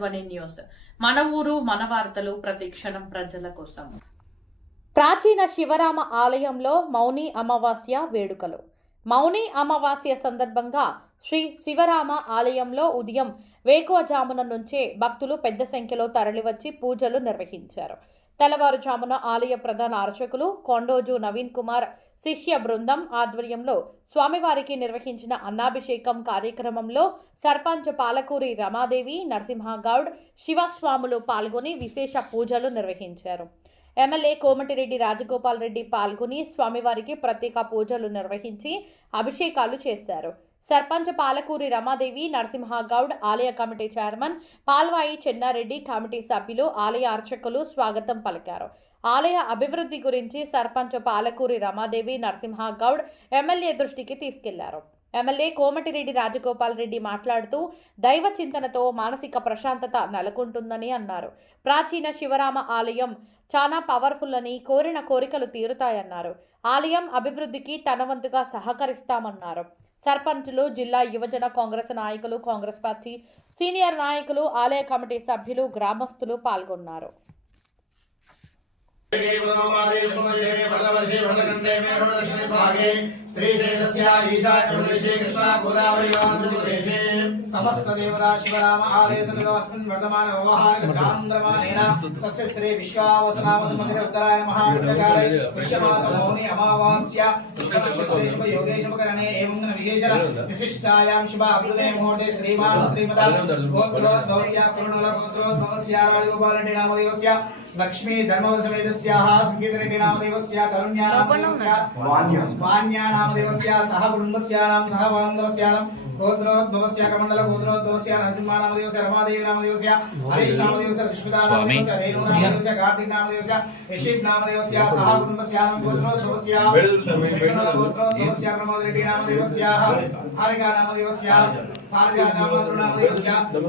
ధ్వని న్యూస్. మన ఊరు మన వార్తలు ప్రతిక్షణం ప్రజల కోసం. ప్రాచీన శివరామ ఆలయంలో మౌని అమావాస్య వేడుకలు. మౌని అమావాస్య సందర్భంగా శ్రీ శివరామ ఆలయంలో ఉదయం వేకువజామున నుంచే భక్తులు పెద్ద సంఖ్యలో తరలివచ్చి పూజలు నిర్వహించారు. తెల్లవారుజామున ఆలయ ప్రధాన అర్చకులు కొండోజు నవీన్ కుమార్ శిష్య బృందం ఆధ్వర్యంలో స్వామివారికి నిర్వహించిన అన్నాభిషేకం కార్యక్రమంలో సర్పంచ్ పాలకూరి రమాదేవి నరసింహగౌడ్ శివస్వాములు పాల్గొని విశేష పూజలు నిర్వహించారు. ఎమ్మెల్యే కోమటిరెడ్డి రాజగోపాల్ రెడ్డి పాల్గొని స్వామివారికి ప్రత్యేక పూజలు నిర్వహించి అభిషేకాలు చేశారు. సర్పంచ్ పాలకూరి రమాదేవి నరసింహగౌడ్ ఆలయ committee chairman Palvai Chennareddy committee సభ్యులు ఆలయ అర్చకులు స్వాగతం పలికారు. ఆలయ అభివృద్ధి గురించి సర్పంచ్ పాలకూరి రమాదేవి నరసింహగౌడ్ ఎమ్మెల్యే దృష్టికి తీసుకెళ్ళారు. ఎమ్మెల్యే కోమటిరెడ్డి రాజగోపాల్ రెడ్డి మాట్లాడుతూ దైవ చింతనతో మానసిక ప్రశాంతత నెలకొంటుందని అన్నారు. ప్రాచీన శివరామ ఆలయం చాలా పవర్ఫుల్ అని కోరిన కోరికలు తీరుతాయన్నారు. ఆలయం అభివృద్ధికి తనవంతుగా సహకరిస్తామన్నారు. సర్పంచులు జిల్లా యువజన కాంగ్రెస్ నాయకులు కాంగ్రెస్ పార్టీ సీనియర్ నాయకులు ఆలయ కమిటీ సభ్యులు గ్రామస్తులు పాల్గొన్నారు. సమస్త దేవతా శివరామ ఆలయ సన్నిధమస్మిన్ समस्तदेवदाशिवरामहालयसमिदमस्मिन् वर्धमानव्यवहारकचान्द्रमानेन सस्य श्री विश्वावसनामसमन्दिर उत्तराय महाविद्यकाले पुष्यमासमौनि अमावास्या शुभनक्षत्रेषु योगेशुभकरणे एवं विशेषण विशिष्टायां शुभ अभ्युदय मुहूर्ते श्रीमान् श्रीमदा गोत्रो दौस्या पूर्णोल गोत्रो भवस्या राजगोपालने नामदेवस्य लक्ष्मी धर्मवसमेतस्याः सङ्गीतरेति नामदेवस्य करुण्या नामदेवस्य वान्या नामदेवस्य सह कुटुम्बस्यानां सह बान्धवस्यानां గోత్రోద్భవస్య కమండల గోత్రోద్భవస్య నరసింహ నామదేవస్య రమాదేవి నామదేవస్య హరీష్ నామదేవస్య సుష్మితా నామదేవస్య రేణు నామదేవస్య కార్తీక్ నామదేవస్య యశిబ్ నామదేవస్య సహ కుటుంబస్యానాం గోత్రోద్భవస్య గోత్రోద్భవస్య ప్రమోద్ రెడ్డి నామదేవస్య హారిక నామదేవస్య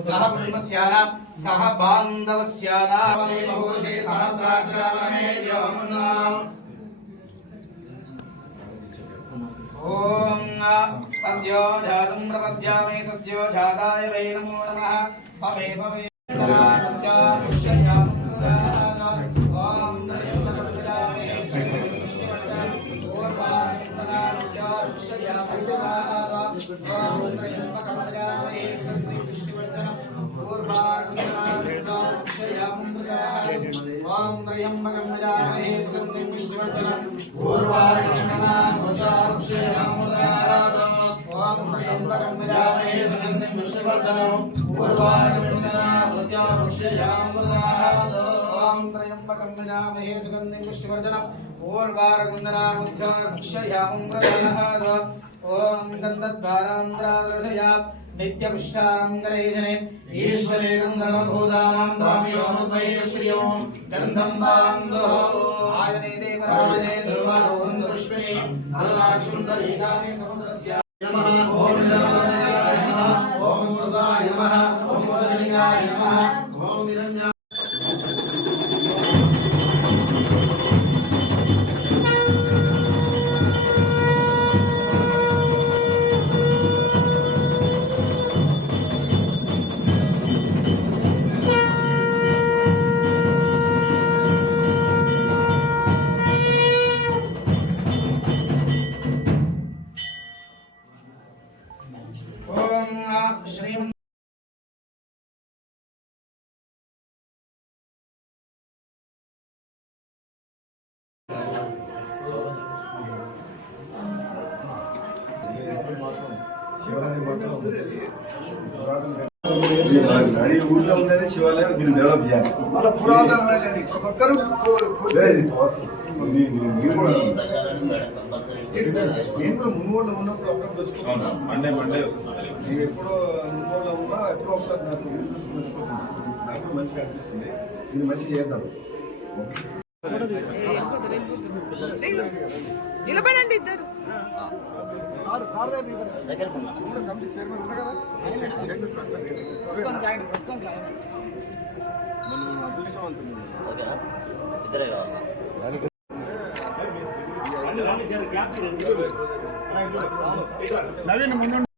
సహ కుటుంబస్యానాం సహ బాంధవస్యానాం సహస్రాక్షరమే ఓం సద్యో జాతం ప్రపద్యామి సద్యో జాతాయ వై నమో నమః. భవే భవే. ఓం త్రయంబకం మజామహే ఓం గంధద్వారాంధ్రాదృశయా ఈశ్వరే గంధర్వభూతానాం శ్రియోం గంధం దేవరాజనే నడి ఊర్లో ఉన్నది శివాలయం దీన్ని డెవలప్ చేయాలి. మన పురాతనమైనది. ప్రతి ఒక్కరు నేను కూడా మున్గోడులో ఉన్నప్పుడు అప్పుడు మండే మండే వస్తుంది. నేను ఎప్పుడో మున్గోడులో ఉన్నా ఎప్పుడో ఒకసారి నాకు మంచిగా అనిపిస్తుంది. దీన్ని మంచిగా చేద్దాం. నిలబడండి ఇద్దరు. సార్ సార్ నవీన్ ముందు